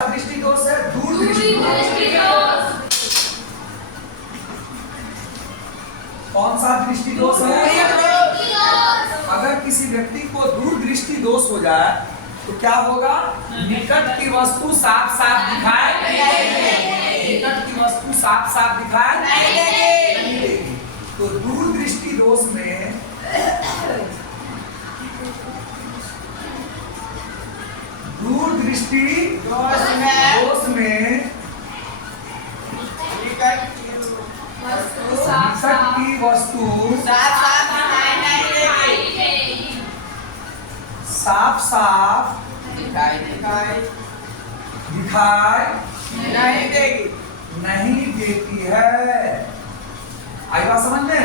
दृष्टि दोष है, दूर दृष्टि दोष। कौन सा दृष्टि दोष है? अगर किसी व्यक्ति को दूर दृष्टि दोष हो जाए तो क्या होगा? निकट की वस्तु साफ साफ दिखाई निकट की वस्तु साफ साफ दिखाई नहीं देगी। तो दूर दृष्टि दोष में दूर दृष्टि दोष में निकट की वस्तु साफ साफ दिखाई नहीं देती है। आई बात समझ में?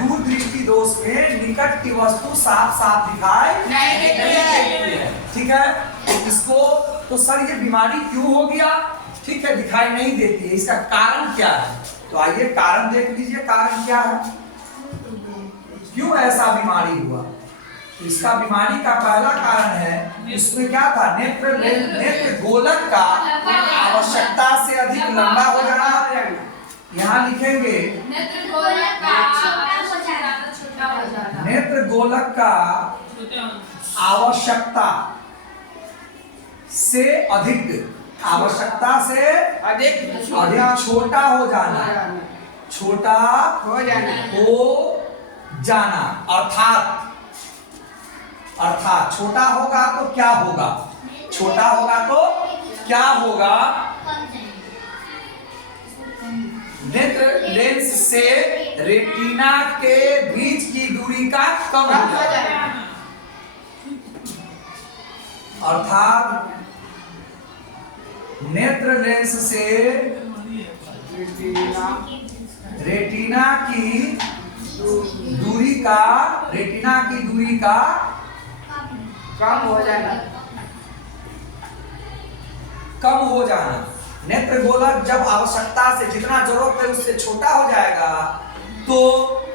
दूर दृष्टि दोष में निकट की वस्तु साफ साफ दिखाई नहीं देती है। ठीक है, इसको तो सर ये बीमारी क्यों हो गया? ठीक है, दिखाई नहीं देती है, इसका कारण क्या है? तो आइए कारण देख लीजिए, कारण क्या है, क्यों ऐसा बीमारी हुआ? इसका बीमारी का पहला कारण है, इसमें क्या था? नेत्र गोलक का आवश्यकता से अधिक लंबा हो जाना। यहाँ लिखेंगे नेत्र गोलक का आवश्यकता से अधिक छोटा हो जाना, अर्थात छोटा होगा तो क्या होगा? छोटा होगा तो क्या होगा? नेत्र लेंस से रेटिना के बीच की दूरी का कम हो जाएगा। अर्थात नेत्र लेंस से रेटिना की दूरी का कम हो जाना। नेत्र गोलक जब आवश्यकता से जितना जरूरत है उससे छोटा हो जाएगा तो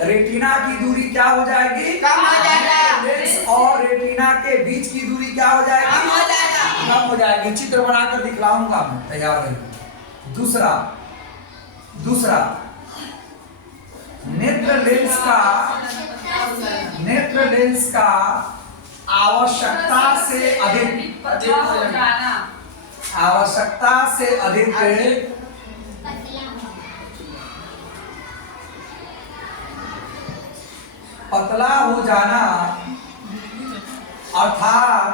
रेटिना की दूरी क्या हो जाएगी? कम हो जाएगा। लेंस और रेटिना के बीच की दूरी क्या हो जाएगी? कम हो जाएगी। चित्र बनाकर दिखलाऊंगा मैं, तैयार रहिए। दूसरा नेत्र लेंस का आवश्यकता से अधिक पतला हो जाना, अर्थात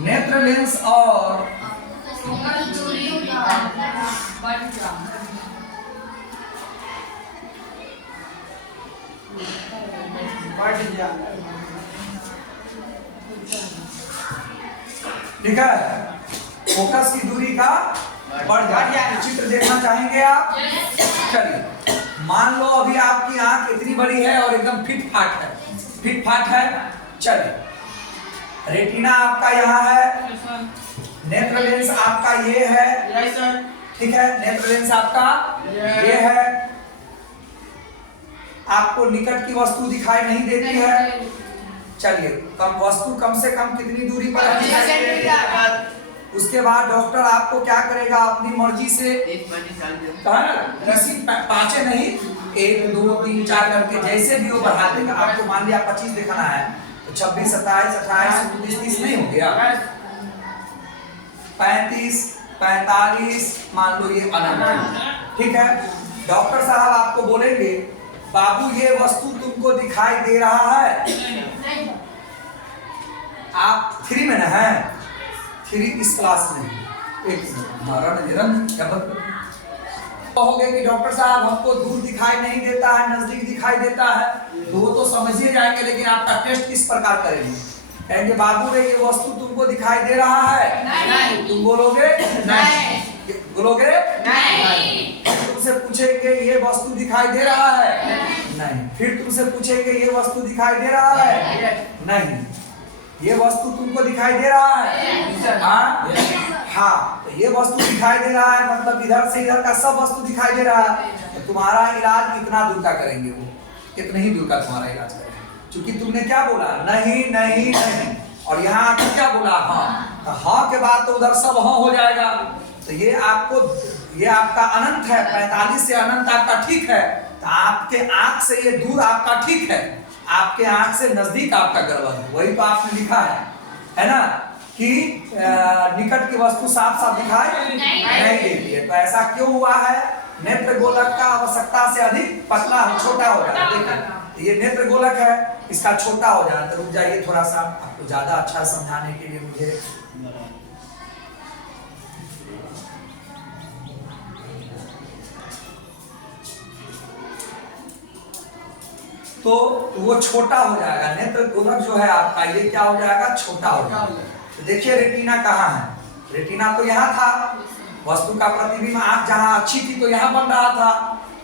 नेत्र लेंस और ठीक है, फोकस की दूरी का बढ़ जाए। चित्र देखना चाहेंगे आप? चलिए, मान लो अभी आपकी आंख इतनी बड़ी है और एकदम फिट फाट है। चलिए, रेटिना आपका यहाँ है, नेत्र लेंस आपका ये है, ठीक है, नेत्र लेंस आपका ये है। आपको निकट की वस्तु दिखाई नहीं देती है। चलिए, वस्तु कम से कम कितनी दूरी पर है? उसके बाद डॉक्टर आपको क्या करेगा? अपनी मर्जी से किसी पांचे नहीं, 1 2 3 4 करके जैसे भी वो बढ़ा देगा। आपको मान लिया 25 दिखाना है तो 26 27 28 29 30 नहीं हो गया, 35 45 मान लो, ये अनंत। ठीक है, डॉक्टर साहब आपको बोलेंगे बाबू ये वस्तु तुमको दिखाई दे रहा है? आप 3 में है, 3 इस क्लास में। एक कहोगे कि डॉक्टर साहब हमको दूर दिखाई नहीं देता है, नजदीक दिखाई देता है, तो वो तो समझिए जाएंगे, लेकिन आपका टेस्ट किस प्रकार करेंगे? कहेंगे बाबू रे ये वस्तु तुमको दिखाई दे रहा है? नहीं। तुम बोलोगे नहीं। बोलोगे नहीं। तुमसे पूछेंगे ये वस्तु दिखाई दे रहा है? नहीं। फिर तुमसे पूछेंगे ये वस्तु दिखाई दे रहा है? नहीं। ये वस्तु तुमको दिखाई दे रहा है? हाँ, तो ये वस्तु दिखाई दे रहा है, मतलब इधर से इधर का सब वस्तु दिखाई दे रहा है। तो तुम्हारा इलाज कितना दूर का करेंगे? वो कितने ही दूर का तुम्हारा इलाज करेंगे? क्योंकि तुमने क्या बोला, नहीं नहीं नहीं, और यहाँ आकर क्या बोला, हाँ। तो हाँ के बाद तो उधर सब हाँ हो जाएगा। तो ये आपका अनंत है, 45 से अनंत आपका ठीक है। तो आपके आंख से ये दूर आपका ठीक है, आपके आंख से नजदीक आपका गड़बड़ है। वही तो आपने लिखा है ना, कि निकट की वस्तु साफ साफ दिखाई नहीं देती है। तो ऐसा क्यों हुआ है, नेत्र गोलक का आवश्यकता से अधिक पतला छोटा हो जाता है। देखिए ये नेत्र गोलक है, इसका छोटा हो जाता है। तो रुक जाइए थोड़ा सा, आपको ज्यादा अच्छा समझाने के लिए मुझे तो वो छोटा हो जाएगा। नेत्र गोलक जो है आपका, ये क्या हो जाएगा, छोटा हो जाएगा। तो देखिए रेटिना कहाँ है, रेटिना तो यहाँ था, वस्तु का प्रतिबिंब आंख जहाँ अच्छी थी तो यहाँ बन रहा था।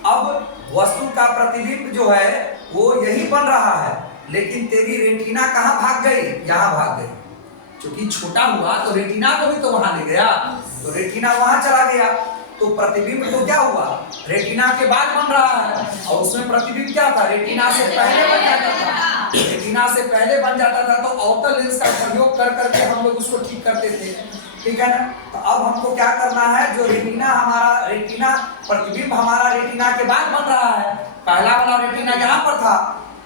अब वस्तु का प्रतिबिंब जो है वो यही बन रहा है, लेकिन तेरी रेटिना कहाँ भाग गई, यहाँ भाग गई। क्योंकि छोटा हुआ तो रेटिना को भी तो वहां ले गया, तो रेटिना वहां चला गया। तो प्रतिबिंब तो क्या हुआ, रेटिना के बाद बन रहा है, और उसमें प्रतिबिंब क्या था, रेटिना से पहले बन जाता था। रेटिना से पहले बन जाता था, तो अवतल लेंस का प्रयोग कर करके हम लोग उसको ठीक करते थे, ठीक है ना। तो अब हमको क्या करना है, जो रेटिना हमारा, रेटिना प्रतिबिंब हमारा रेटिना के बाद बन रहा है। पहला वाला रेटिना यहाँ पर था,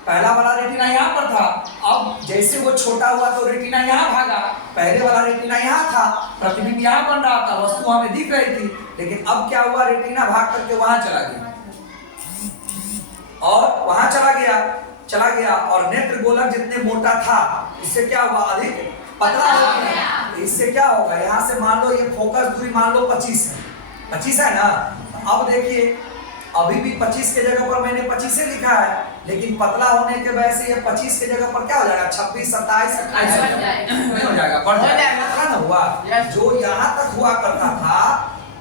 पहला वाला रेटिना यहाँ पर था। अब जैसे वो छोटा हुआ तो रेटिना यहाँ भागा, पहले वाला रेटिना यहाँ था, प्रतिबिंब यहाँ बन रहा था, वस्तु हमें दिख रही थी। लेकिन अब क्या हुआ, रेटिना भाग करके वहां चला गया, और वहां चला गया और नेत्र गोलक जितने मोटा था इससे क्या हुआ, अधिक पतला हो गया। इससे क्या होगा, यहाँ से मान लो ये फोकस दूरी मान लो 25 है ना। अब देखिए अभी भी 25 के जगह पर मैंने 25 से लिखा है, लेकिन पतला होने के वजह से ये 25 के जगह पर क्या हो जाएगा, 26, 27, 28 नहीं हो जाएगा, बढ़ जाएगा ना। हुआ जो यहाँ तक हुआ करता था,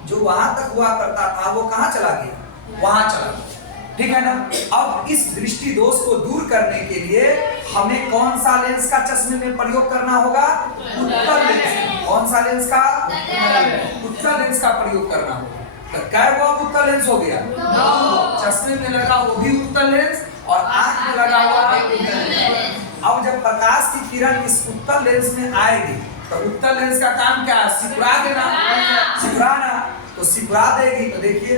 जो वहां तक हुआ करता था, वो कहाँ चला गया, वहां चला गया, ठीक है ना। अब इस दृष्टि दोष को दूर करने के लिए हमें कौन सा लेंस का चश्मे में प्रयोग करना होगा, उत्तल लेंस। कौन सा लेंस का, उत्तल लेंस का प्रयोग करना होगा। तो क्या वो उत्तल लेंस हो गया, चश्मे में लगा वो भी उत्तल लेंस, और आंख में लगा हुआ अब जब प्रकाश की किरण इस उत्तल लेंस में आएगी तो उत्तल लेंस का काम क्या है, सिकुड़ा देना, सिकुड़ाना। तो सिकुड़ा देगी तो देखिए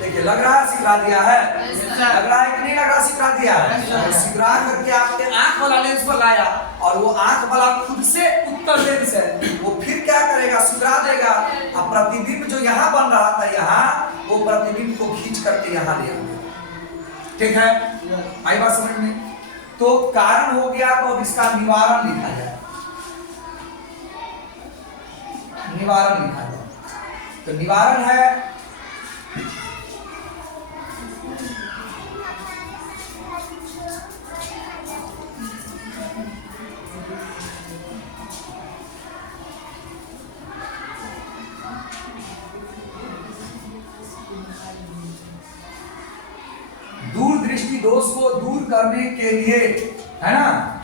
लग रहा है सिकुड़ा दिया है, लग रहा है कि नहीं लग रहा सिकुड़ा दिया है। सिकुड़ा करके आपके आंख वाला लेंस पर लाया, और वो आंख वाला खुद से उत्तल लेंस है, वो फिर क्या करेगा, सिकुड़ा देगा। अब प्रतिबिंब जो यहाँ बन रहा था, यहाँ वो प्रतिबिंब को खींच करके यहाँ ले आएगा, ठीक है, आई बात समझ में। तो कारण हो गया, तो अब इसका निवारण लिखा जाए, निवारण लिखा जाए। तो निवारण है दूर दृष्टि दोष को दूर करने के लिए, है ना,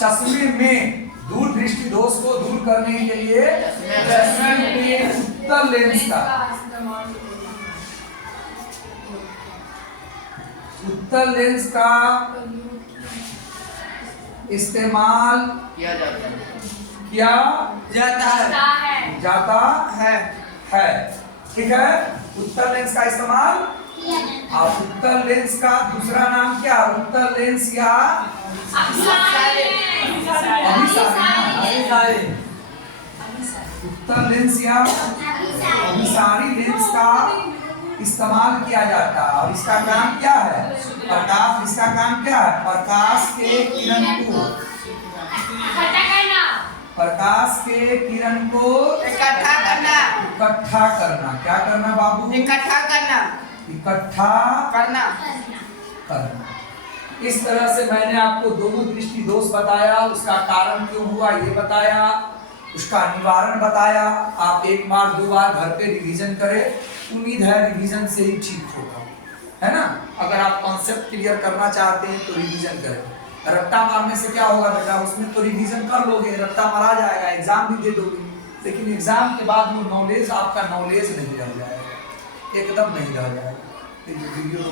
चश्मे में दूर दृष्टि दोष को दूर करने के लिए चश्मे में उत्तल लेंस का, उत्तल लेंस का इस्तेमाल किया जाता है, ठीक है। उत्तल लेंस का इस्तेमाल, और उत्तल लेंस का दूसरा नाम क्या, उत्तल लेंस या उत्तल लेंस या अभिसारी लेंस का इस्तेमाल किया जाता है। और इसका काम क्या है, प्रकाश, इसका काम क्या है, प्रकाश के किरण को, प्रकाश के किरण को इकट्ठा करना, क्या करना बाबू, इकट्ठा करना। इस तरह से मैंने आपको दोनों दृष्टि दोष बताया, उसका कारण क्यों हुआ ये बताया, उसका निवारण बताया। आप एक बार दो बार घर पे रिवीजन करें, उम्मीद है रिवीजन से ही ठीक होगा, है ना। अगर आप कॉन्सेप्ट क्लियर करना चाहते हैं तो रिवीजन करें। रट्टा मारने से क्या होगा बेटा, उसमें तो रिवीजन कर लोगे, रट्टा मारा जाएगा, एग्जाम भी दे दोगे, लेकिन एग्जाम के बाद वो नॉलेज आपका नॉलेज नहीं रह जाएगा। एकदम नहीं रह जाएगा। तो ये वीडियो